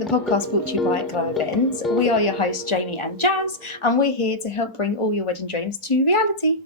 the podcast brought to you by Glow Events. We are your hosts, Jamie and Jas, and we're here to help bring all your wedding dreams to reality.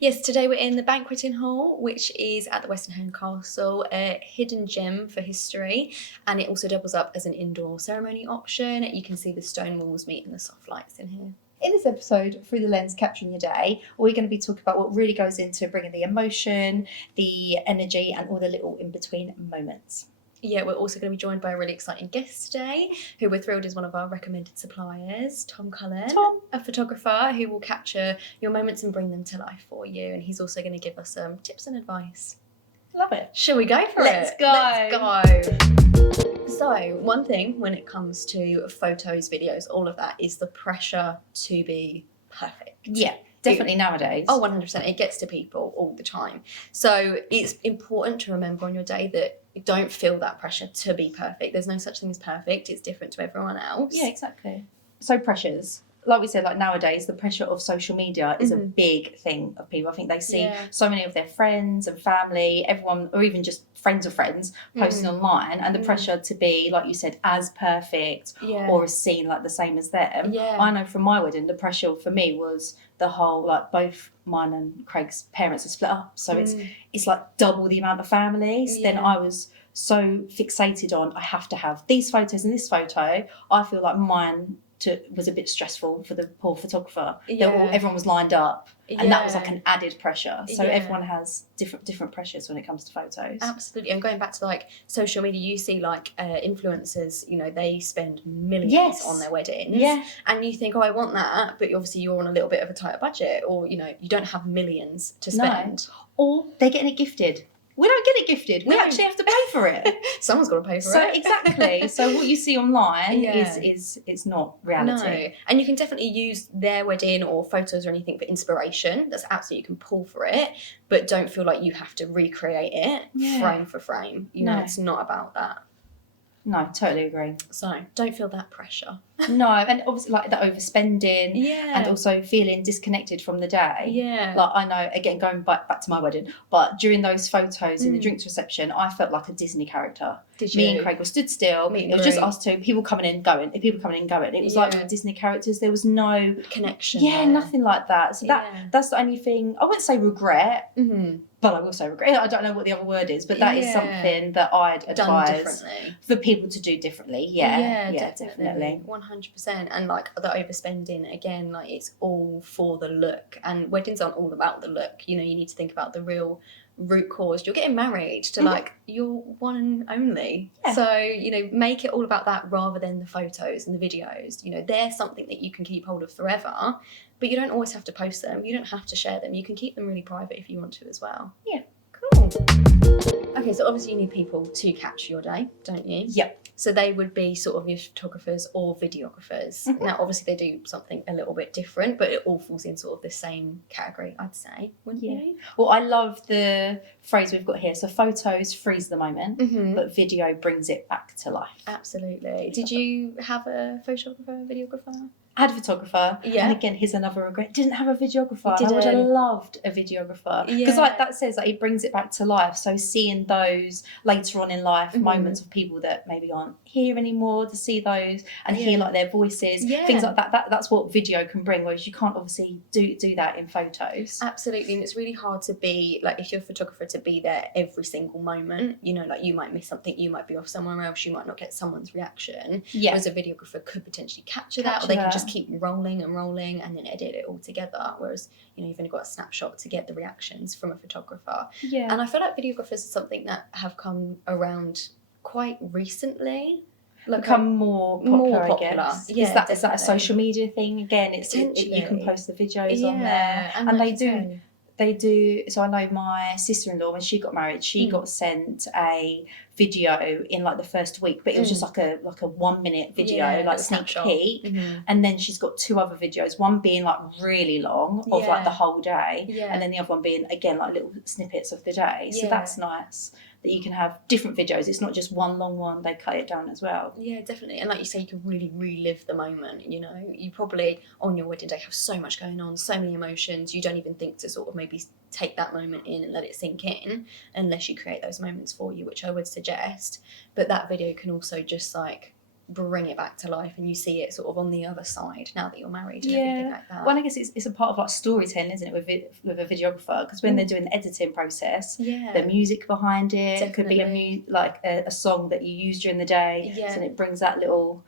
Yes, today we're in the Banqueting Hall, which is at the Western Home Castle, a hidden gem for history, and it also doubles up as an indoor ceremony option. You can see the stone walls meeting the soft lights in here. In this episode, Through the Lens Capturing Your Day, we're going to be talking about what really goes into bringing the emotion, the energy, and all the little in-between moments. Yeah, we're also going to be joined by a really exciting guest today, who we're thrilled is one of our recommended suppliers, Tom Cullen, a photographer who will capture your moments and bring them to life for you. And he's also going to give us some tips and advice. Love it. Shall we go for Let's it? go. Let's go. So, one thing when it comes to photos, videos, all of that is the pressure to be perfect. Yeah. Definitely nowadays. Oh, 100%. It gets to people all the time. So it's important to remember on your day that you don't feel that pressure to be perfect. There's no such thing as perfect. It's different to everyone else. Yeah, exactly. So pressures. Like we said, like nowadays, the pressure of social media is a big thing of people. I think they see so many of their friends and family, everyone, or even just friends of friends posting online, and the pressure to be, like you said, as perfect or as seen like the same as them. Yeah. I know from my wedding, the pressure for me was the whole, like both mine and Craig's parents are split up. So it's like double the amount of families. Yeah. Then I was so fixated on, I have to have these photos and this photo. I feel like mine was a bit stressful for the poor photographer. Everyone was lined up, and that was like an added pressure. So everyone has different pressures when it comes to photos. Absolutely. And going back to like social media, you see like influencers, you know, they spend millions on their weddings, and you think, oh, I want that, but obviously you're on a little bit of a tighter budget, or you know, you don't have millions to spend, or they're getting it gifted. We don't get it gifted. We actually have to pay for it. Someone's got to pay for it. So exactly. So what you see online is not reality. No. And you can definitely use their wedding or photos or anything for inspiration. That's absolutely, you can pull for it, but don't feel like you have to recreate it frame for frame. You know, it's not about that. No, totally agree. So don't feel that pressure. No, and obviously like the overspending and also feeling disconnected from the day. Yeah. Like I know, again, going back to my wedding, but during those photos in the drinks reception, I felt like a Disney character. Did you? Me and Craig were stood still. It was just us two, people coming in, going. It was like Disney characters. There was no connection. Yeah, nothing like that. So that's the only thing, I wouldn't say regret, but I will say regret. I don't know what the other word is, but that is something that I'd advise for people to do differently. Yeah, definitely. 100%. And like the overspending, again, like it's all for the look, and weddings aren't all about the look. You know, you need to think about the real root cause. You're getting married to like your one and only. So, you know, make it all about that rather than the photos and the videos. You know, they're something that you can keep hold of forever, but you don't always have to post them. You don't have to share them. You can keep them really private if you want to as well. Yeah. Cool. Okay, so obviously you need people to capture your day, don't you? Yep. So they would be sort of your photographers or videographers. Now, obviously they do something a little bit different, but it all falls in sort of the same category, I'd say, wouldn't you? Well, I love the phrase we've got here. So photos freeze the moment, but video brings it back to life. Absolutely. Did you have a photographer, videographer? I had a photographer, and again, here's another regret. Didn't have a videographer. I would have loved a videographer because, like that says, like it brings it back to life. So seeing those later on in life moments of people that maybe aren't here anymore, to see those and hear like their voices, things like that. That's what video can bring. Whereas you can't obviously do that in photos. Absolutely, and it's really hard to be like, if you're a photographer, to be there every single moment. You know, like you might miss something, you might be off somewhere else, you might not get someone's reaction. Whereas a videographer could potentially capture that, or they can just keep rolling and then edit it all together, whereas you know, you've only got a snapshot to get the reactions from a photographer. And I feel like videographers are something that have come around quite recently, like become more popular, I guess. Is that a social media thing again? You can post the videos on there, and they do. So I know my sister-in-law, when she got married, she got sent a video in like the first week, but it was just like a 1 minute video, like sneak peek, and then she's got 2 other videos, one being like really long of like the whole day, and then the other one being again like little snippets of the day. So that's nice that you can have different videos. It's not just one long one, they cut it down as well. Yeah, definitely. And like you say, you can really relive the moment. You know, you probably on your wedding day have so much going on, so many emotions, you don't even think to sort of maybe take that moment in and let it sink in, unless you create those moments for you, which I would suggest. But that video can also just like bring it back to life, and you see it sort of on the other side now that you're married and everything like that. Well, I guess it's a part of like storytelling, isn't it, with a videographer? Because when they're doing the editing process, the music behind it, it could be a song that you use during the day, so it brings that little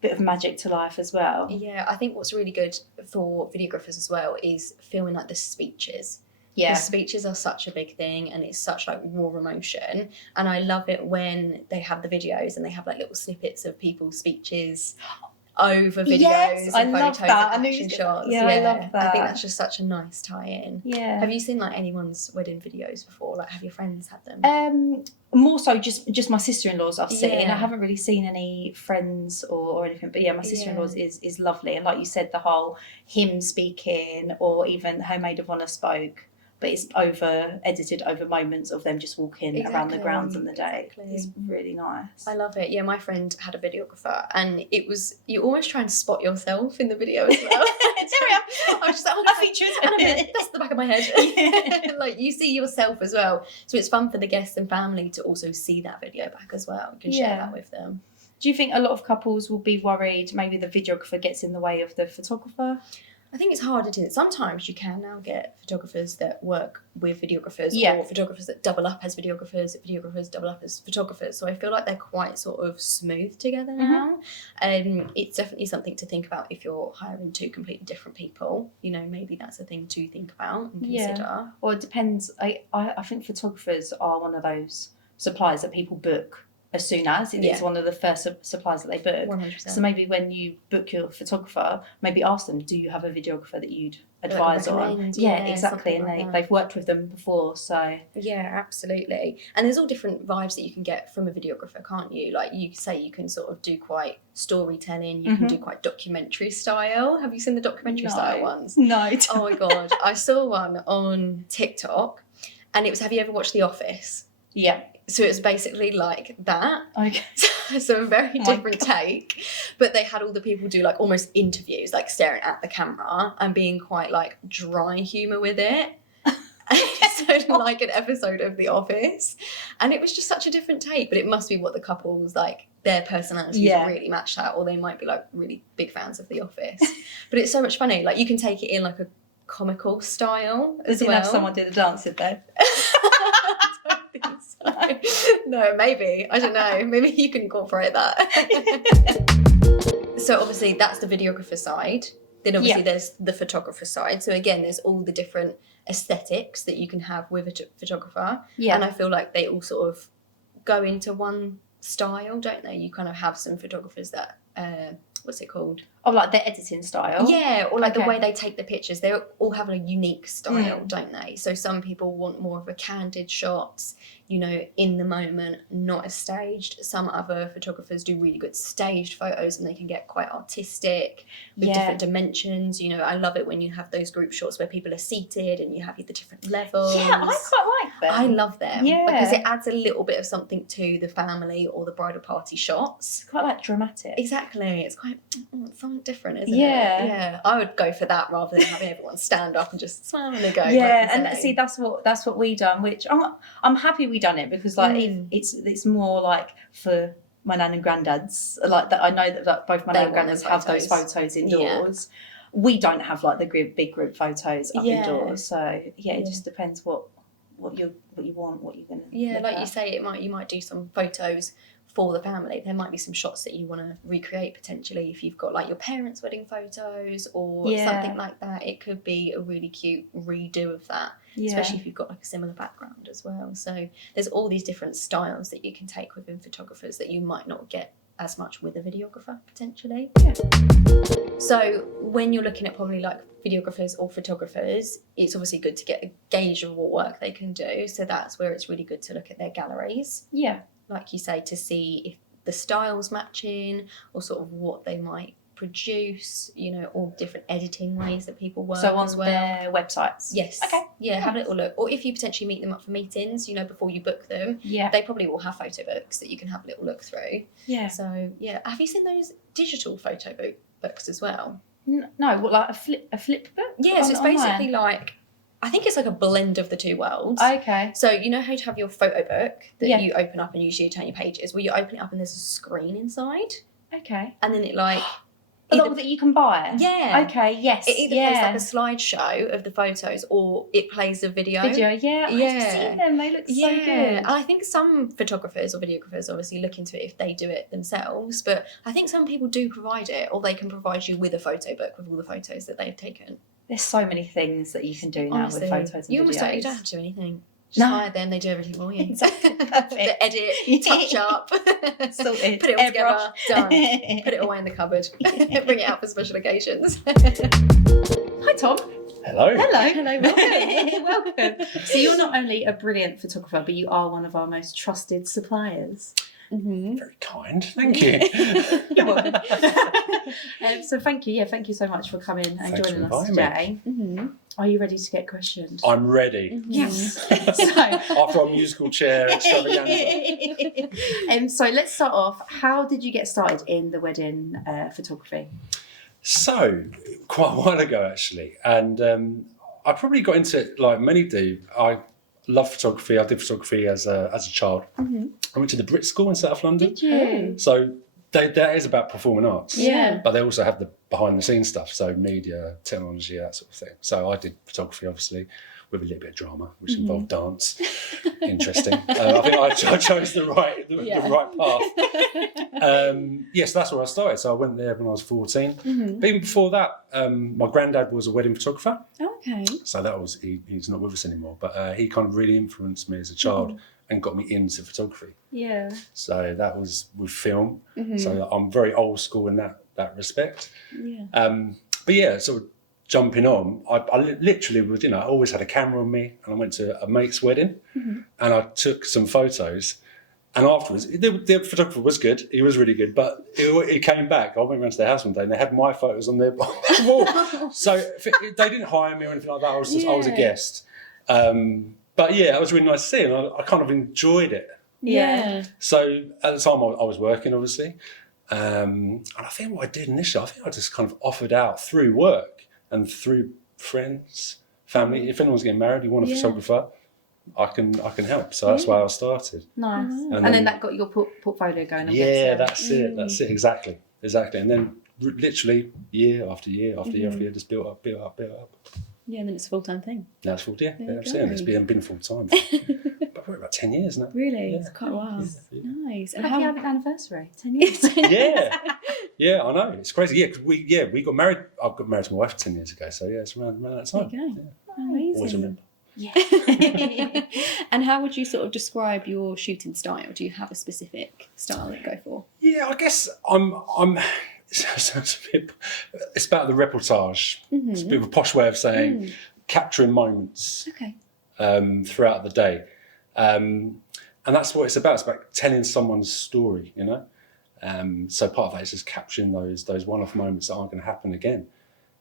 bit of magic to life as well. Yeah, I think what's really good for videographers as well is filming like the speeches. Yeah, because speeches are such a big thing, and it's such like raw emotion, and I love it when they have the videos and they have like little snippets of people's speeches over videos and photos and action shots. Yeah, I love that. I think that's just such a nice tie-in. Yeah. Have you seen like anyone's wedding videos before? Like, have your friends had them? More so just my sister-in-law's I've seen. I haven't really seen any friends or anything, but my sister-in-law's is lovely, and like you said, the whole hymn speaking, or even her maid of honour spoke, but it's edited over moments of them just walking around the grounds on the day. It's really nice. I love it. Yeah, my friend had a videographer, and you almost try and spot yourself in the video as well. There we are. I was just like, featured. That's the back of my head. Like, you see yourself as well. So it's fun for the guests and family to also see that video back as well. You can share that with them. Do you think a lot of couples will be worried maybe the videographer gets in the way of the photographer? I think it's harder to. Sometimes you can now get photographers that work with videographers, or photographers that double up as videographers double up as photographers. So I feel like they're quite sort of smooth together now. It's definitely something to think about if you're hiring two completely different people. You know, maybe that's a thing to think about and consider. Well, it depends. I think photographers are one of those suppliers that people book as soon as it's one of the first supplies that they book. 100%. So maybe when you book your photographer, maybe ask them, do you have a videographer that you'd advise on? Yeah, exactly. And they've worked with them before, so. Yeah, absolutely. And there's all different vibes that you can get from a videographer, can't you? Like, you say you can sort of do quite storytelling, you can do quite documentary style. Have you seen the documentary style ones? No. Oh my God. I saw one on TikTok, and it was, have you ever watched The Office? Yeah. So it's basically like that. Okay. So a very different take. But they had all the people do like almost interviews, like staring at the camera and being quite like dry humour with it. So like an episode of The Office. And it was just such a different take, but it must be what the couples, like their personalities really match that, or they might be like really big fans of The Office. But it's so much funny. Like, you can take it in like a comical style as well. Have someone do the dance, did they? No, maybe. I don't know. Maybe you can incorporate that. So obviously that's the videographer side. Then obviously there's the photographer side. So again, there's all the different aesthetics that you can have with a photographer. Yeah. And I feel like they all sort of go into one style, don't they? You kind of have some photographers that what's it called? Oh, like their editing style? Yeah, or like the way they take the pictures. They all have a unique style, don't they? So some people want more of a candid shots, you know, in the moment, not as staged. Some other photographers do really good staged photos, and they can get quite artistic with different dimensions. You know, I love it when you have those group shots where people are seated and you have the different levels. Yeah, I quite like them. I love them. Yeah. Because it adds a little bit of something to the family or the bridal party shots. It's quite like dramatic. Exactly. It's quite something different, isn't it? Yeah. I would go for that rather than having everyone stand up and just smile and go. Yeah, and see, that's what we done, which I'm happy we done it, because like it's more like for my nan and granddad's, like that. I know that like, both my nan and granddads have those photos indoors. Yeah. We don't have like the big group photos up indoors, so it just depends what you want, what you're gonna. Yeah, like you say, you might do some photos for the family. There might be some shots that you want to recreate potentially if you've got like your parents' wedding photos or something like that. It could be a really cute redo of that, especially if you've got like a similar background as well. So there's all these different styles that you can take within photographers that you might not get as much with a videographer potentially. Yeah. So when you're looking at probably like videographers or photographers, it's obviously good to get a gauge of what work they can do. So that's where it's really good to look at their galleries. Yeah. Like you say, to see if the style's matching or sort of what they might produce, you know, all different editing ways that people work. So on as well. Their websites? Yes. Okay. Yeah, have a little look. Or if you potentially meet them up for meetings, you know, before you book them, they probably will have photo books that you can have a little look through. Yeah. So, yeah. Have you seen those digital photo books as well? No, what, like a flip book? Yeah, so it's basically like, I think it's like a blend of the two worlds. Okay. So you know how you have your photo book that you open up and usually you turn your pages? Well, you open it up and there's a screen inside. Okay. And then it like... that you can buy? Yeah. Okay, yes. It either plays like a slideshow of the photos or it plays a video. Yeah. I've seen them. They look so good. And I think some photographers or videographers obviously look into it if they do it themselves, but I think some people do provide it, or they can provide you with a photo book with all the photos that they've taken. There's so many things that you can do now with photos and videos. You don't have to do anything. Just hire them, they do everything for you. Exactly. The edit, touch up, Sorted. Put it all together, done. Put it away in the cupboard. Bring it out for special occasions. Hi, Tom. Hello. Welcome. Welcome. So you're not only a brilliant photographer, but you are one of our most trusted suppliers. Mm-hmm. Very kind, thank you. So thank you. Thank you so much for coming and Thanks joining for us inviting today. Mm-hmm. Are you ready to get questioned? I'm ready. Mm-hmm. Yes. After our musical chair extravaganza. So let's start off. How did you get started in the wedding photography? So, quite a while ago actually, and I probably got into it like many do. I love photography. I did photography as a child. Mm-hmm. I went to the Brit School in South London. Did you? So that is about performing arts. Yeah. But they also have the behind the scenes stuff, so media, technology, that sort of thing. So I did photography, obviously, with a little bit of drama, which involved dance. Interesting. I think I chose the right path. Yes, that's where I started. So I went there when I was 14. Mm-hmm. But even before that, my granddad was a wedding photographer. Okay. So that was, he's not with us anymore, but he kind of really influenced me as a child and got me into photography. Yeah. So that was with film. Mm-hmm. So I'm very old school in that respect. Yeah. But yeah, sort of jumping on, I literally would, I always had a camera on me, and I went to a mate's wedding and I took some photos. And afterwards, the photographer was good. He was really good. But he came back. I went round to their house one day and they had my photos on their wall. So they didn't hire me or anything like that. I was a guest. But yeah, it was really nice to see, and I kind of enjoyed it. Yeah. So at the time I was working, obviously. And I think what I did initially, I just kind of offered out through work and through friends, family. If anyone's getting married, you want a photographer, I can help. So that's why I started. Nice. And then that got your portfolio going. Yeah, that's it. Exactly. And then literally year after year after year after year, just built up. Yeah, and then it's a full-time thing. Now it's full-time. Yeah, absolutely. It's been full-time. But we're about 10 years now. Really? Yeah. It's quite a while. Yeah. Nice. And how do you have an anniversary? 10 years. Yeah, I know. It's crazy. Yeah, because we got married. I got married to my wife 10 years ago. So yeah, it's around that time. There you go. Yeah. Amazing. Always remember. Yeah. And how would you sort of describe your shooting style? Do you have a specific style that you go for? Yeah, I guess I'm it's about the reportage. It's a bit of a posh way of saying capturing moments throughout the day. And that's what it's about. It's about telling someone's story, So part of that is just capturing those one-off moments that aren't going to happen again.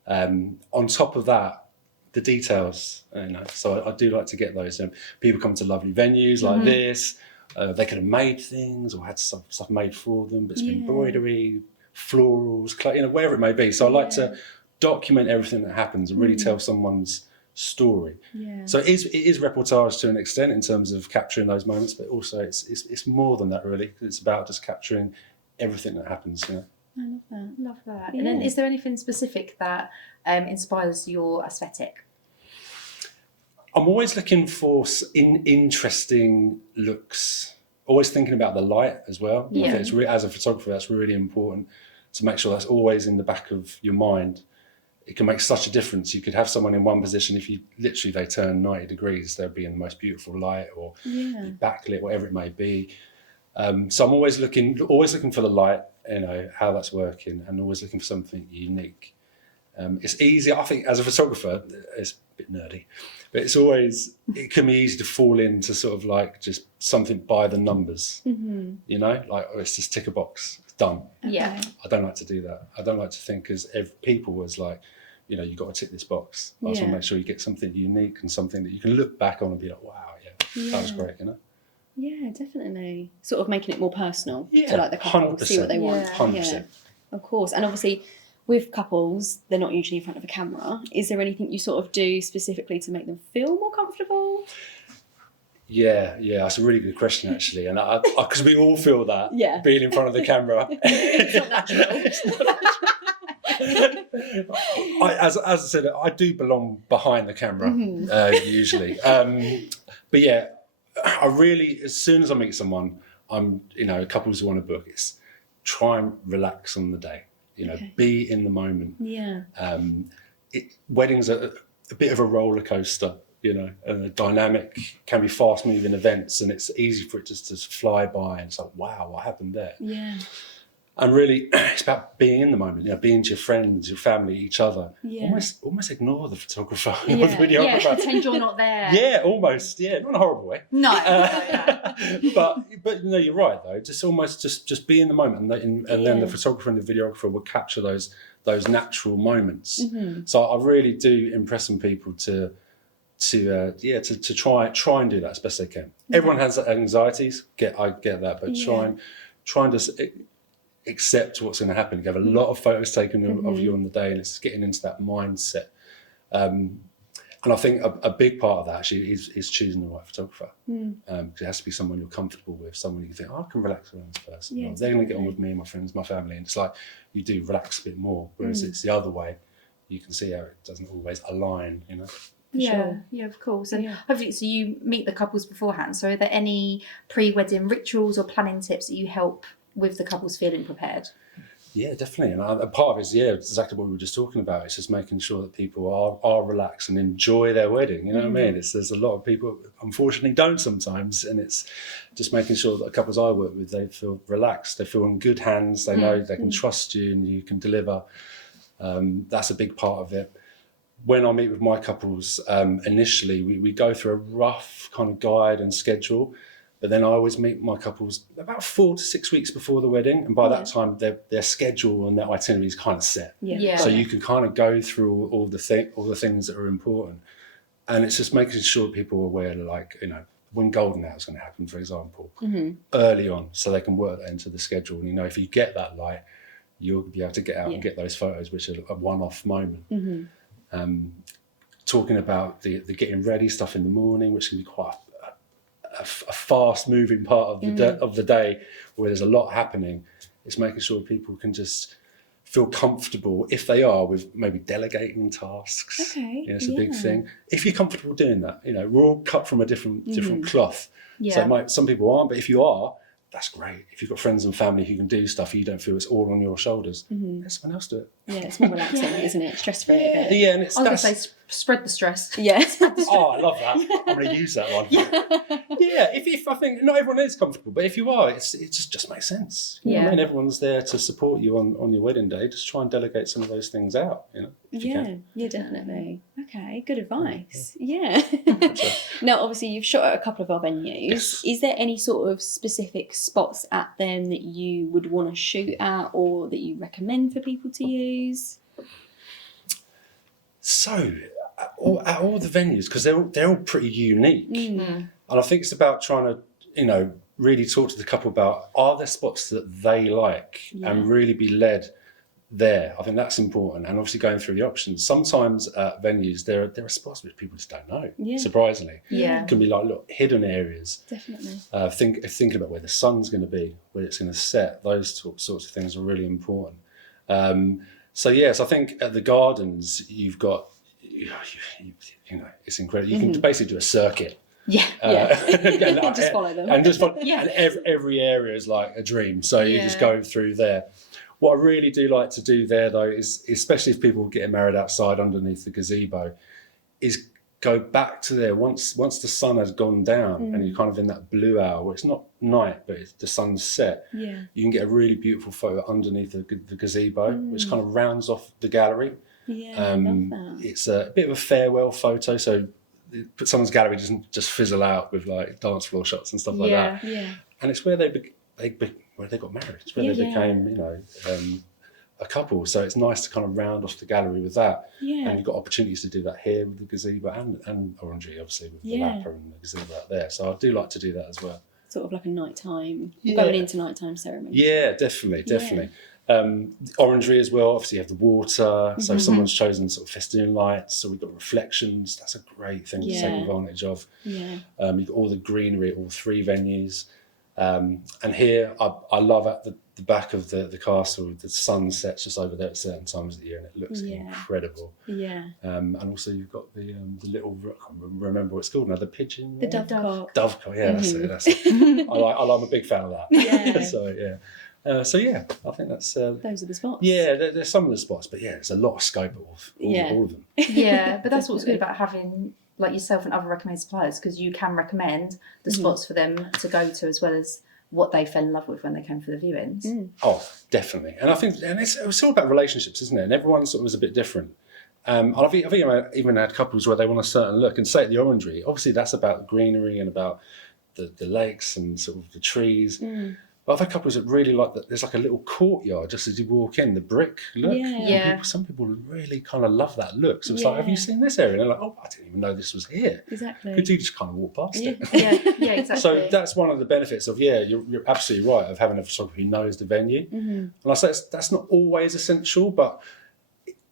On top of that, the details, So I do like to get those. People come to lovely venues like this. They could have made things or had stuff made for them, but it's been embroidery, florals, wherever it may be. So I like to document everything that happens and really tell someone's story. Yeah. So it is reportage to an extent in terms of capturing those moments, but also it's more than that really. It's about just capturing everything that happens. I love that. Love that. Yeah. And then is there anything specific that inspires your aesthetic? I'm always looking for interesting looks, always thinking about the light as well. Yeah. I think as a photographer, that's really important to make sure that's always in the back of your mind. It can make such a difference. You could have someone in one position, if they turn 90 degrees, they'll be in the most beautiful light or backlit, whatever it may be. So I'm always looking for the light, how that's working, and always looking for something unique. It's easy, I think, as a photographer, it's a bit nerdy, but it can be easy to fall into sort of like just something by the numbers, it's just tick a box, it's done. Yeah. I don't like to do that. I don't like to think as people as like, you've got to tick this box. I just want to make sure you get something unique and something that you can look back on and be like, wow, that was great, Yeah, definitely. Sort of making it more personal Yeah, to like the couple, 100%. see what they want. 100%. Yeah, of course. And obviously with couples, they're not usually in front of a camera. Is there anything you sort of do specifically to make them feel more comfortable? Yeah, that's a really good question actually, and because we all feel that being in front of the camera. It's not natural. As I said, I do belong behind the camera usually, but yeah, I really, as soon as I meet someone, couples who want to book, it's try and relax on the day. Be in the moment. Yeah. Weddings are a bit of a roller coaster. And the dynamic can be fast moving events, and it's easy for it just to fly by, and it's like, wow, what happened there? Yeah. And really, it's about being in the moment, being to your friends, your family, each other. Yeah. Almost ignore the photographer. Or the videographer. Yeah, pretend you're not there. Yeah, almost. Yeah, not in a horrible way. No. But you're right though. Just be in the moment, and then the photographer and the videographer will capture those natural moments. So I really do impress on people to try and do that as best they can. Everyone has anxieties. I get that, but try and just accept what's going to happen. You have a lot of photos taken of you on the day, and it's getting into that mindset. And I think a big part of that actually is choosing the right photographer. Because it has to be someone you're comfortable with, someone you think, I can relax around this person. Yeah, they're going to get on with me and my friends, my family, and it's like you do relax a bit more. Whereas it's the other way. You can see how it doesn't always align. Yeah, of course. And hopefully, so you meet the couples beforehand. So are there any pre-wedding rituals or planning tips that you help with the couples feeling prepared? Yeah, definitely. And a part of it is, exactly what we were just talking about. It's just making sure that people are relaxed and enjoy their wedding. You know what I mean? There's a lot of people, unfortunately, don't sometimes. And it's just making sure that the couples I work with, they feel relaxed. They feel in good hands. They know they can trust you and you can deliver. That's a big part of it. When I meet with my couples, initially, we go through a rough kind of guide and schedule, but then I always meet my couples about 4 to 6 weeks before the wedding, and by that time, their schedule and their itinerary is kind of set. So you can kind of go through all the things that are important, and it's just making sure people are aware, like, when golden hour is going to happen, for example, early on, so they can work that into the schedule. And if you get that light, you'll be able to get out and get those photos, which are a one-off moment. Talking about the getting ready stuff in the morning, which can be quite a fast moving part of the day where there's a lot happening. It's making sure people can just feel comfortable, if they are, with maybe delegating tasks. It's a big thing. If you're comfortable doing that, we're all cut from a different cloth. So some people aren't, but if you are, that's great. If you've got friends and family who can do stuff, you don't feel it's all on your shoulders. Let someone else do it. Yeah, it's more relaxing, isn't it? Stress-free a bit. Yeah, and it's... I was going to say, spread the stress. Yes. Oh, I love that. I'm going to use that one. If I think not everyone is comfortable, but if you are, it just makes sense. You know what I mean? Everyone's there to support you on your wedding day. Just try and delegate some of those things out, if you can. Yeah, definitely. Okay, good advice. Yeah. Now, obviously, you've shot at a couple of our venues. Yes. Is there any sort of specific spots at them that you would want to shoot at, or that you recommend for people to use? So, at all the venues, because they're all pretty unique, and I think it's about trying to really talk to the couple about, are there spots that they like, and really be led there. I think that's important, and obviously going through the options. Sometimes at venues there are spots which people just don't know. Surprisingly, it can be like hidden areas. Definitely. Thinking about where the sun's going to be, where it's going to set. Those sorts of things are really important. So I think at the gardens you've got, it's incredible. You can basically do a circuit. And just follow them. And every area is like a dream. So you just go through there. What I really do like to do there, though, is, especially if people are getting married outside underneath the gazebo, is go back to there once the sun has gone down and you're kind of in that blue hour where it's not night, but the sun's set. You can get a really beautiful photo underneath the gazebo, which kind of rounds off the gallery. I love that. It's a bit of a farewell photo, so someone's gallery doesn't just fizzle out with like dance floor shots and stuff like that. And it's where they got married. It's where they became, a couple. So it's nice to kind of round off the gallery with that. And you've got opportunities to do that here with the gazebo and Orangery, obviously, with the lapper and the gazebo out there. So I do like to do that as well. Sort of like a nighttime, going into nighttime ceremony. Yeah, definitely. Orangery as well, obviously you have the water, so someone's chosen sort of festoon lights, so we've got reflections. That's a great thing to take advantage of. You've got all the greenery at all 3 venues. And here I love at the back of the castle, the sun sets just over there at certain times of the year and it looks incredible. And also you've got the little, I can't remember what it's called now, the pigeon, the dovecote. Dovecote, that's it. I'm a big fan of that. So I think that's those are the spots. Yeah, there's some of the spots, but there's a lot of scope of all of them. Yeah, but that's what's good about having like yourself and other recommended suppliers, because you can recommend the spots for them to go to as well as what they fell in love with when they came for the viewings. Oh, definitely. And I think it's all about relationships, isn't it? And everyone sort of was a bit different. I've even had couples where they want a certain look, and say at the Orangery, obviously that's about greenery and about the lakes and sort of the trees. But I've had couples that really like that. There's like a little courtyard just as you walk in, the brick look. Some people really kind of love that look. So it's like, have you seen this area? And they're like, oh, I didn't even know this was here. Exactly. Could you just kind of walk past it? Yeah, exactly. So that's one of the benefits of, you're absolutely right, of having a photographer who knows the venue. And I say that's not always essential, but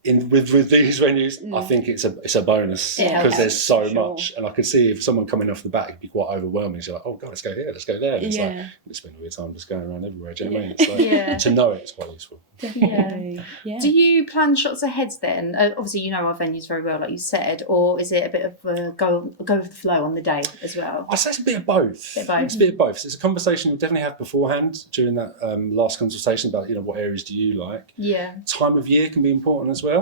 with these venues, I think it's a bonus because there's so much, and I could see if someone coming off the bat, it'd be quite overwhelming. So like, oh god, let's go here, let's go there. And it's like you spend all your time just going around everywhere. Do you know what I mean? It's like, to know it's quite useful. Definitely. Do you plan shots ahead then? Obviously, you know our venues very well, like you said, or is it a bit of a go with the flow on the day as well? I say it's a bit of both. It's a bit of both. So it's a conversation we'll definitely have beforehand during that last consultation about what areas do you like. Time of year can be important as well.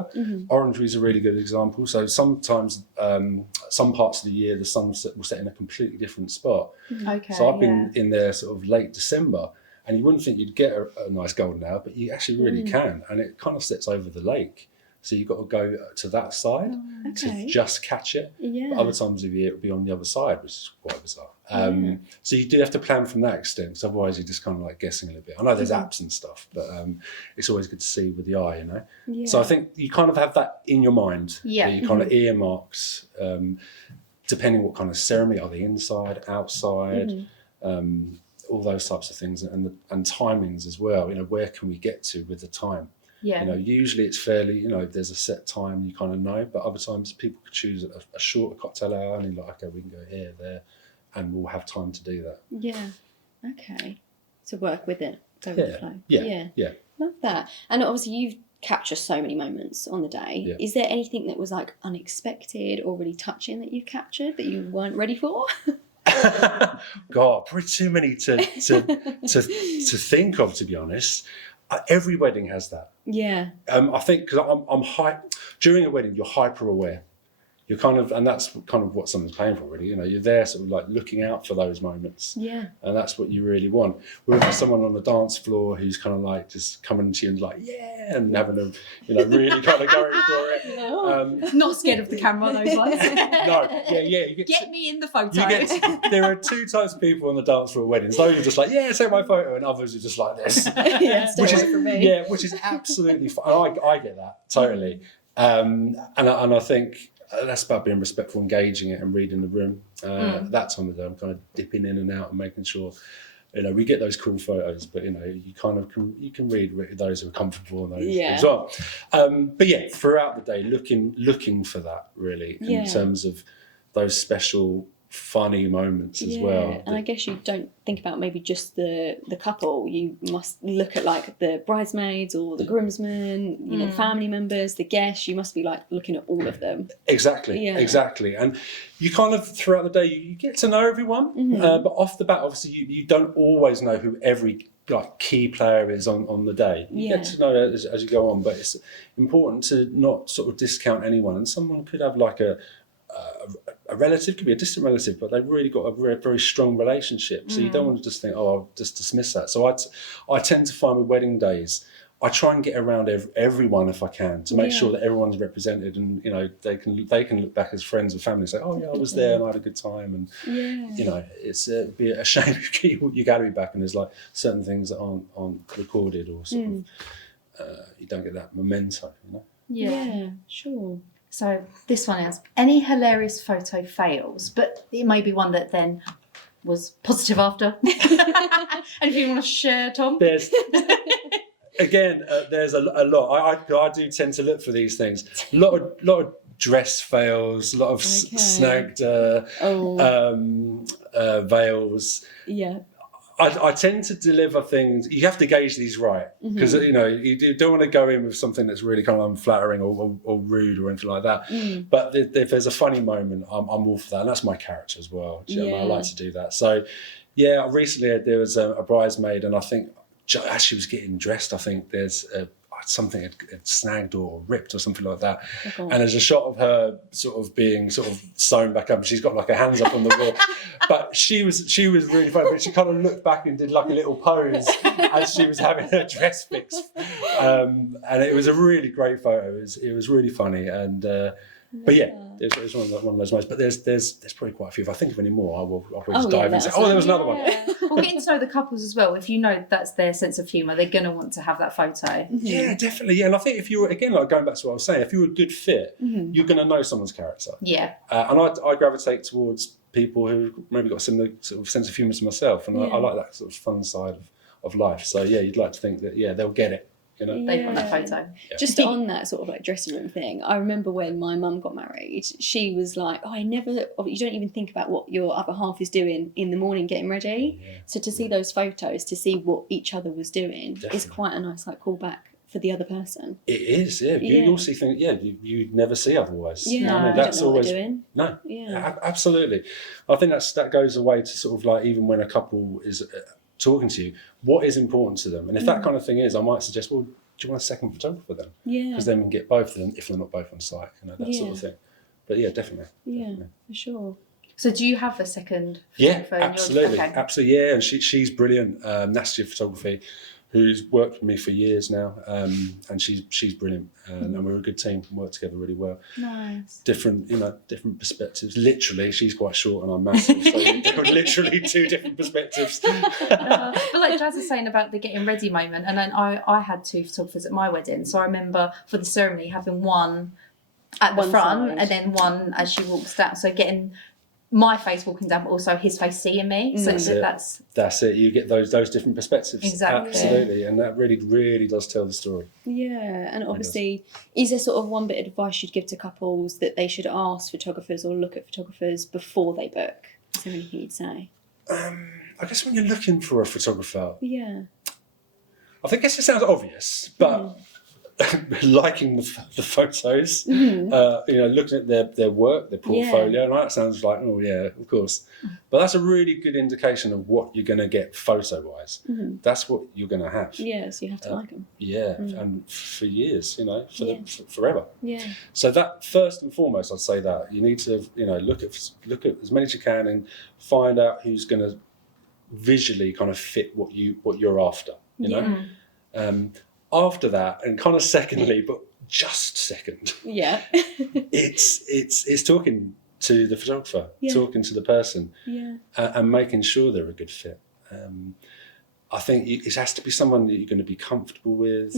Orangery is a really good example. So sometimes some parts of the year the sun will set in a completely different spot. So I've been in there sort of late December, and you wouldn't think you'd get a nice golden hour, but you actually really can, and it kind of sets over the lake. So you've got to go to that side to just catch it. But other times of the year it would be on the other side, which is quite bizarre. So you do have to plan from that extent, because otherwise you're just kind of like guessing a little bit. I know there's apps and stuff, but it's always good to see with the eye, So I think you kind of have that in your mind. You kind of earmarks, depending what kind of ceremony, are they inside, outside, all those types of things, and timings as well. Where can we get to with the time? Usually it's fairly, there's a set time you kind of know, but other times people could choose a shorter cocktail hour and you're like, okay, we can go here, there, and we'll have time to do that. Okay. To work with it, go with the flow. Yeah. Love that. And obviously you've captured so many moments on the day. Is there anything that was like unexpected or really touching that you've captured that you weren't ready for? God, probably too many to think of, to be honest. Every wedding has that. I think because I'm during a wedding, you're hyper aware. You're kind of, and that's kind of what someone's paying for, really. You're there sort of like looking out for those moments. And that's what you really want. Whereas there's someone on the dance floor who's kind of like just coming to you and like, and having a, really kind of going for it. Not scared of the camera, those ones. No, you get me in the photo. There are two types of people on the dance floor at weddings. Those who are just like, take my photo, and others are just like this. Stay away from me. Which is absolutely fine. I get that totally. And I think that's about being respectful, engaging it, and reading the room. That time of the day, I'm kind of dipping in and out and making sure, we get those cool photos, but you kind of can read those who are comfortable and those as well. But throughout the day, looking for that really in terms of those special, funny moments as well. And I guess you don't think about maybe just the couple. You must look at like the bridesmaids or the groomsmen, family members, the guests. You must be like looking at all of them. Exactly. And you kind of throughout the day you get to know everyone, but off the bat, obviously you don't always know who every key player is on the day. You get to know as you go on, but it's important to not sort of discount anyone. And someone could have like a relative, could be a distant relative, but they've really got a very, very strong relationship. So you don't want to just think, I'll just dismiss that. So I tend to find with wedding days, I try and get around everyone if I can, to make sure that everyone's represented, and they can look back as friends and family and say, I was there and I had a good time, and it's it'd be a shame if you get your gallery back and there's like certain things that aren't recorded or sort of you don't get that memento. Yeah, sure. So this one is, any hilarious photo fails, but it may be one that then was positive after. And if you want to share, Tom? again, there's a lot. I do tend to look for these things. A lot of dress fails, a lot of snagged veils. Yeah. I tend to deliver things. You have to gauge these right, because you don't want to go in with something that's really kind of unflattering or rude or anything like that. But if there's a funny moment, I'm all for that, and that's my character as well. I like to do that. So, recently there was a bridesmaid, and I think as she was getting dressed, I think there's something had snagged or ripped or something like that. And there's a shot of her being sewn back up, and she's got like her hands up on the wall. But she was really funny, but she kind of looked back and did like a little pose as she was having her dress fixed. And it was a really great photo. It was really funny. And but it was one of those moments. But there's probably quite a few. If I think of any more, I'll probably just dive in and say, there was another one. Well, getting to know the couples as well. If you know that's their sense of humour, they're going to want to have that photo. Yeah, definitely. Yeah, and I think if you were, again, like going back to what I was saying, if you were a good fit, you're going to know someone's character. Yeah. And I gravitate towards people who maybe got a similar sort of sense of humour to myself, and I like that sort of fun side of life. So you'd like to think that they'll get it. They want that photo. Yeah. Just on that sort of like dressing room thing, I remember when my mum got married, she was like, you don't even think about what your other half is doing in the morning getting ready. Yeah. So to see those photos, to see what each other was doing is quite a nice callback for the other person. It is, yeah. You'll see things, you'd never see otherwise. Yeah, that's always what they're doing. No. Yeah, absolutely. I think that goes away to sort of like, even when a couple is talking to you, what is important to them, and if that kind of thing is, I might suggest, well, do you want a second photographer then? Yeah, because then we can get both of them if they're not both on site, that sort of thing. But definitely. Yeah, for sure. So do you have a second photographer? Yeah, absolutely. Absolutely, yeah. And she's brilliant. Nasty Photography, who's worked with me for years now, and she's brilliant, and we're a good team. We work together really well. Nice. Different perspectives. Literally, she's quite short and I'm massive, so literally two different perspectives. But like Jas is saying about the getting ready moment, and then I had two photographers at my wedding, so I remember for the ceremony having one at the front side, and then one as she walks down. So getting my face walking down, but also his face seeing me. So that's it. You get those different perspectives. Exactly. Absolutely. And that really, really does tell the story. Yeah. And obviously, is there sort of one bit of advice you'd give to couples that they should ask photographers or look at photographers before they book? Is there anything you'd say? I guess when you're looking for a photographer, I guess it sounds obvious, but liking the photos, looking at their work, their portfolio, and that sounds like, oh yeah, of course. But that's a really good indication of what you're going to get photo-wise. That's what you're going to have. Yeah, so you have to like them. Yeah, and for years, forever. Yeah. So that, first and foremost, I'd say that you need to, look at as many as you can and find out who's going to visually kind of fit what you're after. You know. After that, and kind of secondly, but just second, it's talking to the photographer, talking to the person, and making sure they're a good fit. I think it has to be someone that you're going to be comfortable with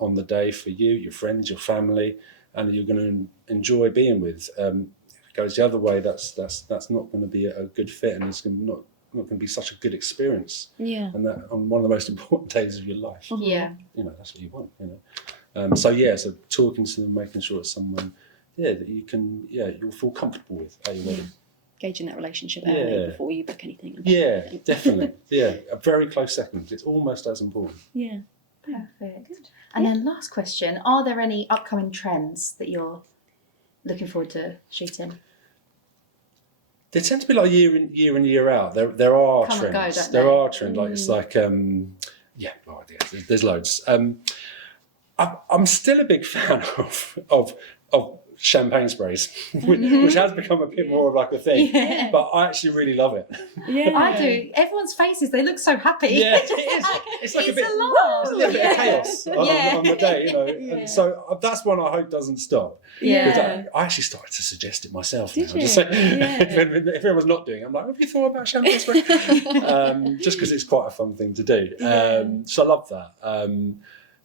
on the day for you, your friends, your family, and you're going to enjoy being with. If it goes the other way, that's not going to be a good fit, and it's not going to be such a good experience. Yeah. And that on one of the most important days of your life. Yeah. That's what you want, so talking to them, making sure it's someone, that you can, you'll feel comfortable with at your wedding. Gauging that relationship early before you book anything. Yeah, definitely. A very close second. It's almost as important. Yeah. Perfect. Good. And then last question, are there any upcoming trends that you're looking forward to shooting? They tend to be like year in, year out. There are Come trends. And go, don't there they? Are trends. Like it's like there's loads. I'm still a big fan of champagne sprays, which has become a bit more of like a thing. Yeah. But I actually really love it. Yeah, I do. Everyone's faces, they look so happy. Yeah, it is. It's like a little bit of chaos on the day, And so that's one I hope doesn't stop. Yeah. I actually started to suggest it myself now. Just say, if everyone's not doing it, I'm like, have you thought about champagne spray? Just because it's quite a fun thing to do. So I love that.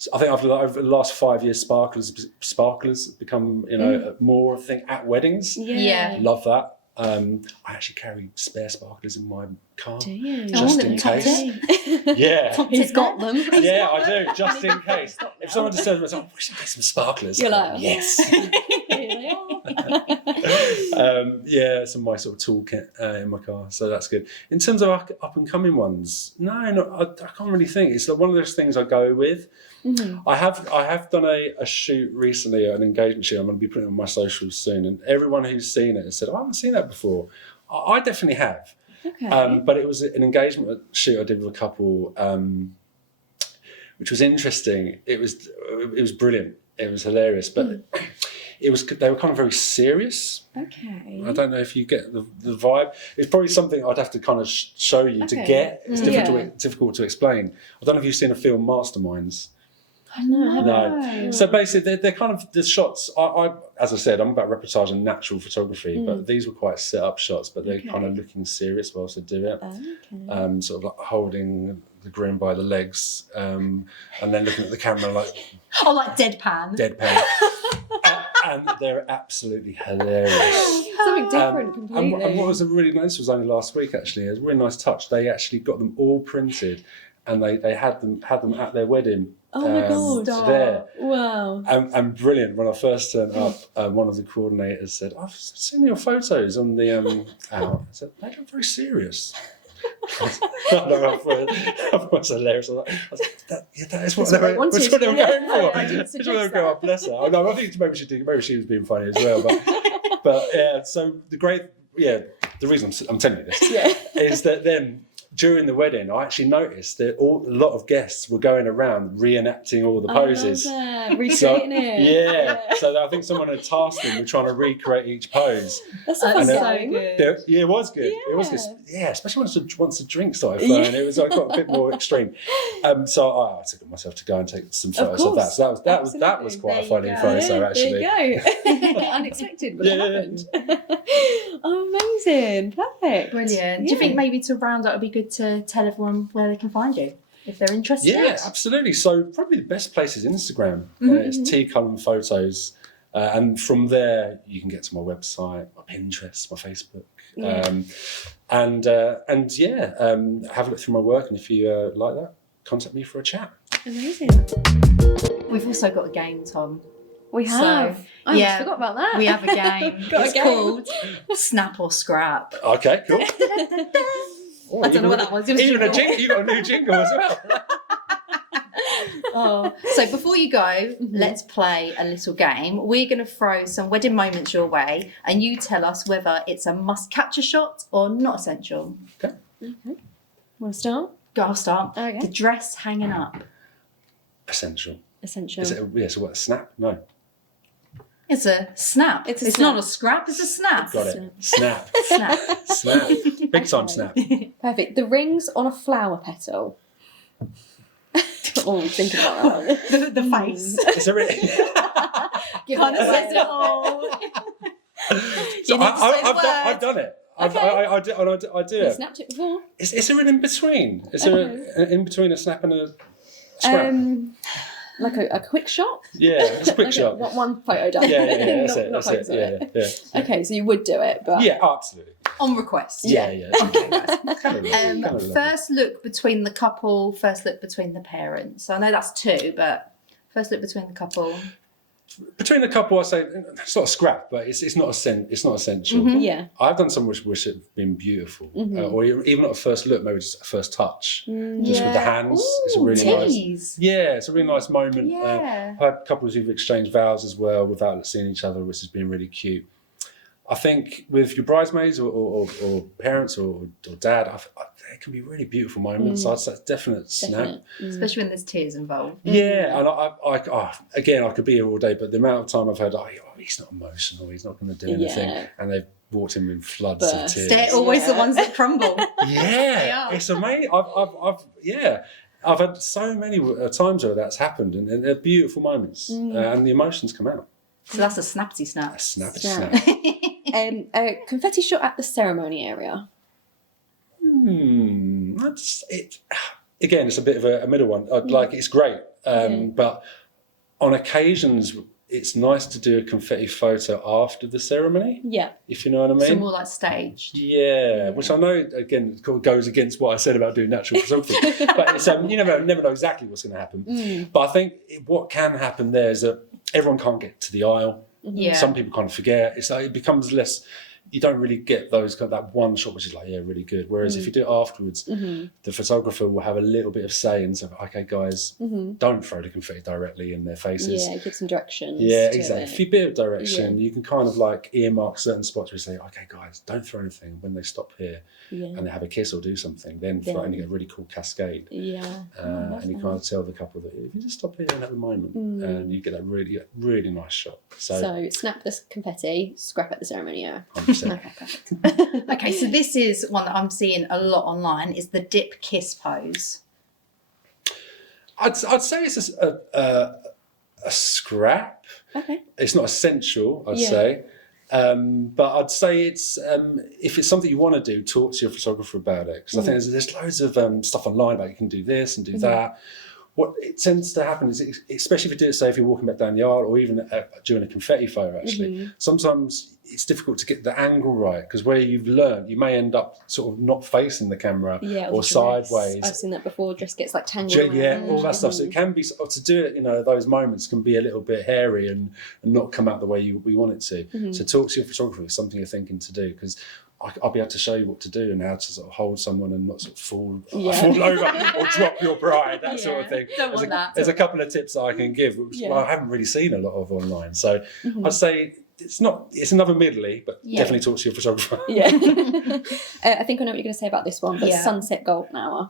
So I think over the last 5 years, sparklers become more a thing at weddings. Yeah. Love that. I actually carry spare sparklers in my car. Do you? Just in case. Yeah. He's got them. Yeah, I do, just in case. If someone just says, "Oh, we should get some sparklers," you're like, yes. Here they are. Yeah, some of my sort of toolkit in my car, so that's good. In terms of up and coming ones, no, I can't really think. It's like one of those things I go with. Mm-hmm. I have done a shoot recently, an engagement shoot. I'm going to be putting it on my socials soon, and everyone who's seen it has said, "I haven't seen that before." I definitely have. Okay. But it was an engagement shoot I did with a couple, which was interesting. It was brilliant. It was hilarious, but they were kind of very serious. Okay. I don't know if you get the vibe. It's probably something I'd have to kind of show you to get. It's difficult to explain. I don't know if you've seen a film, Masterminds. No. So basically, they're kind of the shots. I as I said, I'm about reportage and natural photography, but these were quite set up shots. But they're kind of looking serious whilst they do it. Okay. Sort of like holding the groom by the legs, and then looking at the camera like deadpan. And they're absolutely hilarious. Something different completely. And what was really nice, this was only last week actually. It was a really nice touch. They actually got them all printed, and they had them at their wedding. Oh my God! There. Wow. And brilliant. When I first turned up, one of the coordinators said, "I've seen your photos on the out." I said, "They look very serious." That was hilarious. I was like, that is what they were going for. That's what they were going. Bless her. I think maybe she was being funny as well. But yeah. So the reason I'm telling you this is that then, during the wedding, I actually noticed that a lot of guests were going around reenacting all the poses. Recreating it. Yeah. So I think someone had tasked them with trying to recreate each pose. That's so good. Yeah, it was good. Yeah. It was good. Yeah, especially once the drink started flowing, it was got a bit more extreme. So I took it myself to go and take some photos of that. So that was quite a funny photo actually. There you go. Unexpected, but it happened. Oh, amazing. Perfect. Brilliant. Do you think maybe to round up it'd be good to tell everyone where they can find you if they're interested? Yeah, absolutely. So probably the best place is Instagram. It's T Cullen Photos, and from there you can get to my website, my Pinterest, my Facebook, have a look through my work. And if you like that, contact me for a chat. Amazing. We've also got a game, Tom. We have. I almost forgot about that. We have a game. It's called Snap or Scrap. Okay, cool. I don't know what that was. Even a jingle. You got a new jingle as well. So before you go, let's play a little game. We're going to throw some wedding moments your way, and you tell us whether it's a must-capture shot or not essential. Okay. Want to start? I'll start. Okay. The dress hanging up. Essential. Is it so what? Snap? No. It's a snap. It's not a scrap. It's a snap. Got it. Snap. Snap. Big time snap. Perfect. The rings on a flower petal. Think about that. The face. It's a ring. Kind of says it all. I've done it. Okay. I do it. You snapped it before? Is there an in between? Is there an in between a snap and a scrap? Like a quick shot? Yeah, it's a quick shot. One photo done. Yeah, that's it. Yeah. Okay, so you would do it, but... Yeah, absolutely. On request? Yeah. Okay, first look between the couple, first look between the parents. I know that's two, but first look between the couple. Between the couple, I say it's not a scrap, but it's not essential. Mm-hmm. Yeah, I've done some which have been beautiful, or even not a first look, maybe just a first touch, just with the hands. Ooh, it's a really nice. It's a really nice moment. Yeah. I've had couples who've exchanged vows as well without seeing each other, which has been really cute. I think with your bridesmaids or parents or dad, it can be really beautiful moments. I'd say definite snap. Especially when there's tears involved. Yeah, and I could be here all day, but the amount of time I've heard, he's not emotional, he's not going to do anything, and they've walked in with floods of tears. They're always the ones that crumble. Yeah, it's amazing. I've had so many times where that's happened, and they're beautiful moments, and the emotions come out. So that's a snappy snap. A snappy snap. A confetti shot at the ceremony area. That's it. Again, it's a bit of a middle one. Like it's great, but on occasions it's nice to do a confetti photo after the ceremony. Yeah. If you know what I mean. So more like staged. Yeah, which I know, again, goes against what I said about doing natural photography. But it's, you never know exactly what's going to happen. But I think what can happen there is that everyone can't get to the aisle. Yeah. Some people kind of forget. It's like it becomes less. You don't really get those that one shot, which is like, yeah, really good. Whereas if you do it afterwards, the photographer will have a little bit of say and say, okay, guys, don't throw the confetti directly in their faces. Yeah, give some directions. Yeah, exactly. A few bit of direction. You can kind of like earmark certain spots where you say, okay, guys, don't throw anything when they stop here and they have a kiss or do something. Then throw and you get a really cool cascade. Yeah. And you kind of tell the couple that if you just stop here and have a moment, and you get that really nice shot. So snap the confetti, scrap at the ceremony. Yeah. Okay, perfect. Okay, so this is one that I'm seeing a lot online, is the dip kiss pose. I'd say it's a scrap. Okay. It's not essential, I'd say. But I'd say it's if it's something you want to do, talk to your photographer about it. Because I think there's loads of stuff online about you can do this and do that. What it tends to happen is, especially if you do it, say if you're walking back down the aisle or even during a confetti photo, actually, sometimes it's difficult to get the angle right, because where you've learned, you may end up sort of not facing the camera or sideways. I've seen that before. Dress gets like tangled. Yeah, all that stuff. So it can be, to do it, those moments can be a little bit hairy and not come out the way we want it to. So talk to your photographer if something you're thinking to do, because I'll be able to show you what to do and how to sort of hold someone and not sort of fall over or drop your bride, that sort of thing. There's a couple of tips that I can give, which I haven't really seen a lot of online. So I'd say it's another middly, but definitely talk to your photographer. I think I know what you're going to say about this one, but sunset golden hour.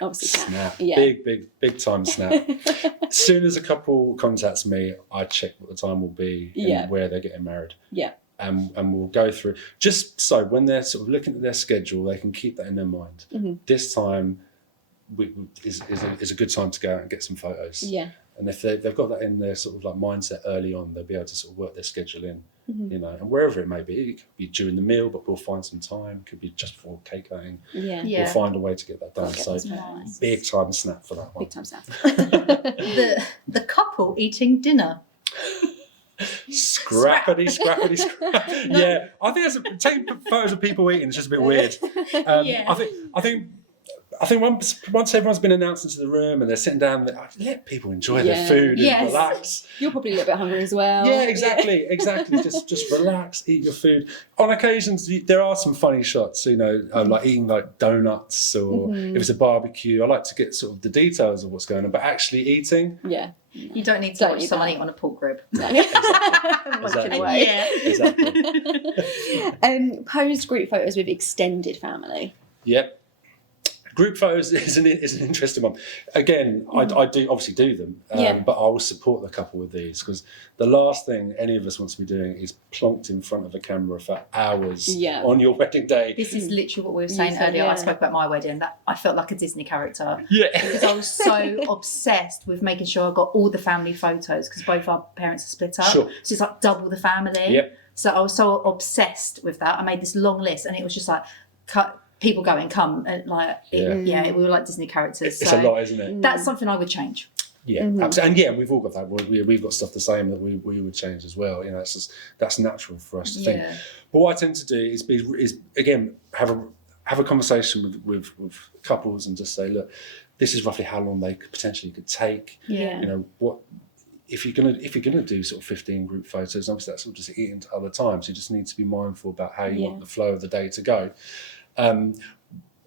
Obviously snap. Big time snap. As soon as a couple contacts me, I check what the time will be and where they're getting married. And we'll go through, just so when they're sort of looking at their schedule, they can keep that in their mind. This time is a good time to go out and get some photos. And if they've got that in their sort of like mindset early on, they'll be able to sort of work their schedule in, and wherever it may be. It could be during the meal, but we'll find some time. It could be just before cake cutting. We'll find a way to get that done. So big time snap for that one. Big time snap. the couple eating dinner. Scrappity. Yeah, I think taking photos of people eating is just a bit weird. I think once everyone's been announced into the room and they're sitting down, let people enjoy their food and relax. You're probably a little bit hungry as well. Yeah, exactly. Just relax, eat your food. On occasions, there are some funny shots, like eating like donuts, or if it's a barbecue, I like to get sort of the details of what's going on, but actually eating. You don't need to watch someone eat on a pork rib. Exactly. Posed group photos with extended family. Yep. Group photos is an interesting one. Again, I do obviously do them, but I will support the couple with these, because the last thing any of us wants to be doing is plonked in front of a camera for hours on your wedding day. This is literally what we were saying earlier. I spoke about my wedding, that I felt like a Disney character. Because I was so obsessed with making sure I got all the family photos, because both our parents are split up. So it's like double the family. So I was so obsessed with that. I made this long list, and it was just like people going, come, and like, we were like Disney characters. It's a lot, isn't it? That's something I would change. Absolutely. And we've all got that. We've got stuff the same that we would change as well. That's natural for us to think. But what I tend to do is again have a conversation with couples and just say, look, this is roughly how long they potentially could take. What if you're gonna do sort of 15 group photos, obviously that's all just eating to other times. You just need to be mindful about how you want the flow of the day to go.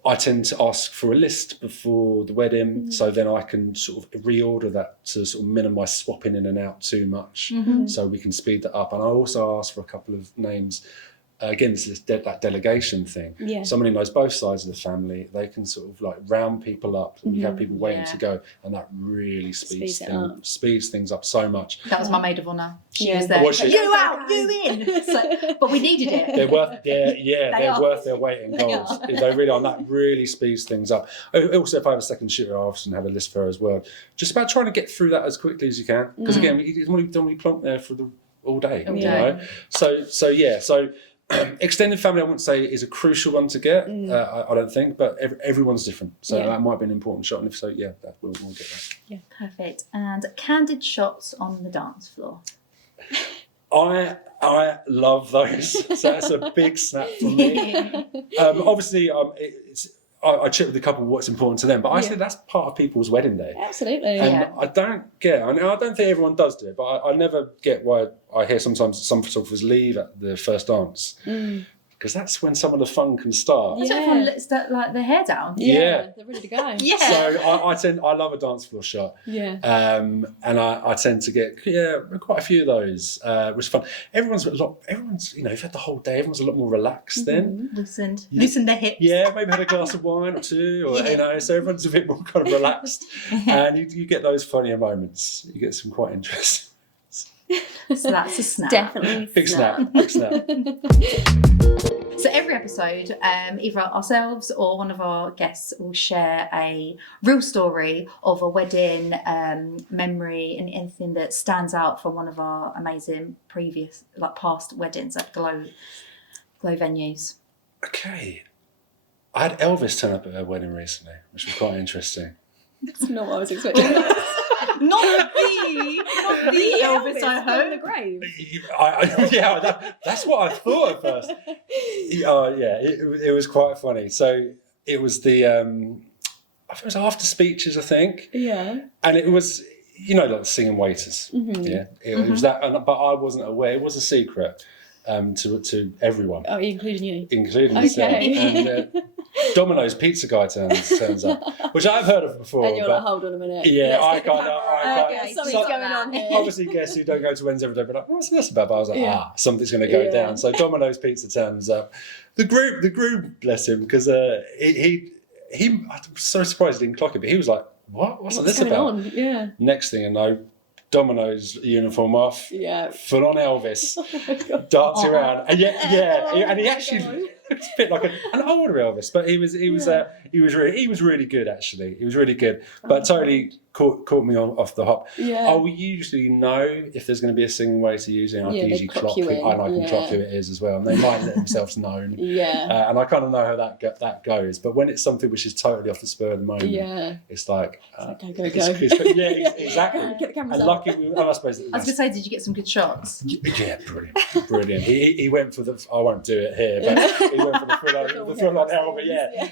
I tend to ask for a list before the wedding, so then I can sort of reorder that to sort of minimise swapping in and out too much, so we can speed that up. And I also ask for a couple of names. Again, it's that delegation thing. Someone who knows both sides of the family, they can sort of like round people up. And you have people waiting to go, and that really speeds things up so much. That was my maid of honour. She was there. You out, you in. But we needed it. They're worth their weight in gold. They really are. And that really speeds things up. Also, if I have a second shooter, I often have a list for her as well. Just about trying to get through that as quickly as you can, because again, you don't want to be plonked there for all day. So extended family, I wouldn't say is a crucial one to get. I don't think, but everyone's different, so that might be an important shot. And if so, we'll get that. Yeah, perfect. And candid shots on the dance floor. I love those. So that's a big snap for me. Obviously, I check with a couple what's important to them, but I say that's part of people's wedding day. Absolutely. And I don't get, I don't think everyone does do it, but I never get why I hear sometimes some photographers leave at the first dance. Because that's when some of the fun can start. That's when everyone lets their hair down. Yeah, they're ready to go. So I love a dance floor shot. Yeah. And I tend to get quite a few of those, which is fun. Everyone's you've had the whole day. Everyone's a lot more relaxed then. Loosened their hips. Yeah, maybe had a glass of wine or two, or so everyone's a bit more kind of relaxed, and you get those funnier moments. You get some quite interesting. So that's a snap. Definitely. Big snap. Big snap. So every episode, either ourselves or one of our guests will share a real story of a wedding, memory, and anything that stands out from one of our amazing past weddings at Glow venues. Okay. I had Elvis turn up at a wedding recently, which was quite interesting. That's not what I was expecting. Not the Elvis, I hope. The grave. That's what I thought at first. It was quite funny. So it was the, I think it was after speeches, I think. Yeah. And it was, like the singing waiters. Mm-hmm. Yeah. It was that, but I wasn't aware. It was a secret to everyone. Oh, including you? Including myself. And Domino's pizza guy turns up, which I've heard of before. And you're like, hold on a minute. Yeah, I can't. Something's going on here. Obviously, guests who don't go to Wednesday every day, but like, what's this about? But I was like, something's going to go down. So Domino's pizza turns up. The groom, bless him, because he I'm so surprised he didn't clock it, but he was like, what's this going about? On? Yeah. Next thing I know, Domino's uniform off, full on Elvis, dancing around, and and he actually it's a bit like an older Elvis, but he was really good actually. He was really good, but totally caught me off the hop. Yeah. I will usually know if there's going to be a singing waiter using. I can usually clock who it is as well, and they might let themselves known. Yeah. And I kind of know how that goes. But when it's something which is totally off the spur of the moment, it's like go. Yeah, exactly. Get the cameras and up. lucky, I suppose. I was going to say, did you get some good shots? Yeah, brilliant. He went for the. I won't do it here, but he went for the full on helmet. Yeah.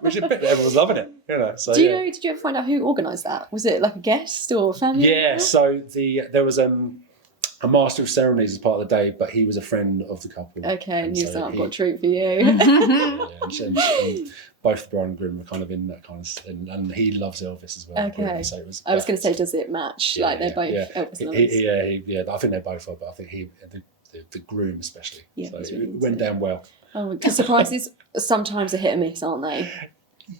Which everyone was loving it, So did you ever find out who organised that? Was it like a guest or family? Yeah. So there was a master of ceremonies as part of the day, but he was a friend of the couple. Okay, and he was like, I've got a treat for you. And both the bride and groom were kind of in that kind of, and he loves Elvis as well. Okay. So it was, I was going to say, does it match? They're both Elvis lovers. I think they're both, but I think the groom especially. Yeah, so really it went down well. Oh, because surprises sometimes are hit and miss, aren't they?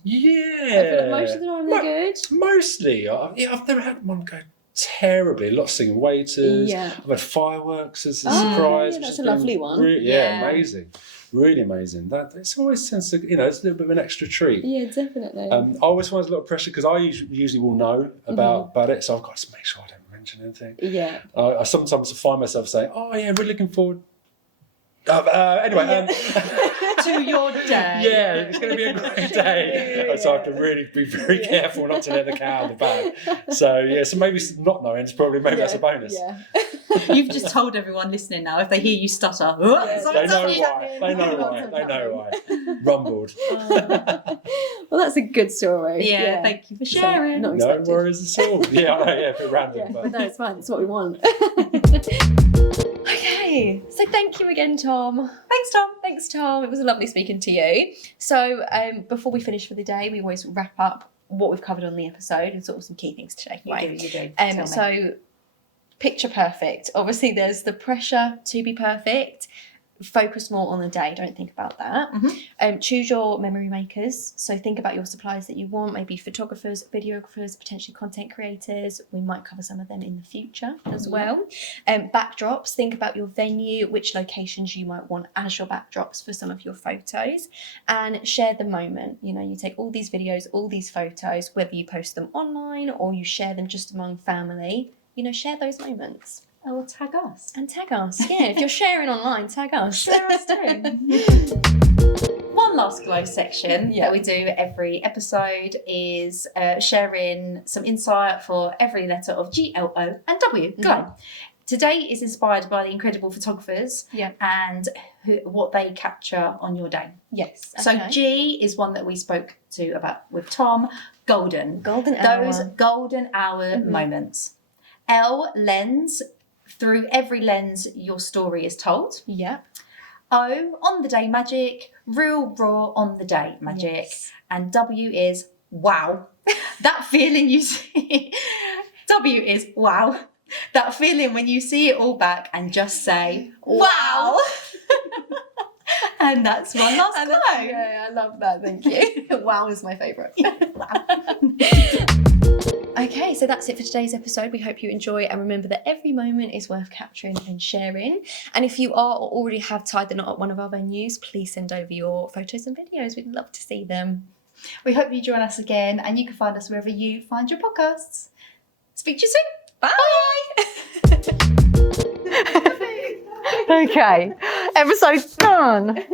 Yeah. I feel like most of the time they're good. Mostly. I've never had one go terribly. A lot of singing waiters. Yeah. I've had fireworks as a surprise. Yeah, that's a lovely one. Amazing. Really amazing. It always tends to, it's a little bit of an extra treat. Yeah, definitely. I always find a lot of pressure because I usually will know about it, so I've got to make sure I don't mention anything. Yeah. I sometimes find myself saying, "Oh yeah, we're looking forward." Anyway, to your day. Yeah, it's going to be a great day. So I have to really be very careful not to let the cat out of the bag. So maybe not knowing is probably that's a bonus. Yeah. You've just told everyone listening now, if they hear you stutter, they know why. Rumbled. Well, that's a good story. Yeah, thank you for sharing. So, no worries at all. A bit random. But no, it's fine. It's what we want. Okay, so thank you again, Tom. Thanks, Tom. It was lovely speaking to you. So before we finish for the day, we always wrap up what we've covered on the episode and sort of some key things to take away. You do. So picture perfect. Obviously, there's the pressure to be perfect. Focus more on the day. Don't think about that. Mm-hmm. Choose your memory makers. So think about your suppliers that you want. Maybe photographers, videographers, potentially content creators. We might cover some of them in the future as well. Backdrops. Think about your venue, which locations you might want as your backdrops for some of your photos, and share the moment. You take all these videos, all these photos, whether you post them online or you share them just among family. Share those moments. Or tag us. And tag us. Yeah, if you're sharing online, tag us. Share us too. One last glow section that we do every episode is sharing some insight for every letter of G, L, O and W. Glow. Today is inspired by the incredible photographers and what they capture on your day. Yes. So G is one that we spoke to about with Tom. Golden hour. Those golden hour moments. L, lens. Through every lens, your story is told. Yeah. O, on the day magic. Real, raw, on the day magic. Yes. And W is wow. That feeling you see. W is wow. That feeling when you see it all back and just say, wow. And that's one last glow. Yeah, I love that. Thank you. Wow is my favourite. Wow. Okay, so that's it for today's episode. We hope you enjoy, and remember that every moment is worth capturing and sharing. And if you are or already have tied the knot at one of our venues, please send over your photos and videos. We'd love to see them. We hope you join us again, and you can find us wherever you find your podcasts. Speak to you soon. Bye. Okay, episode done.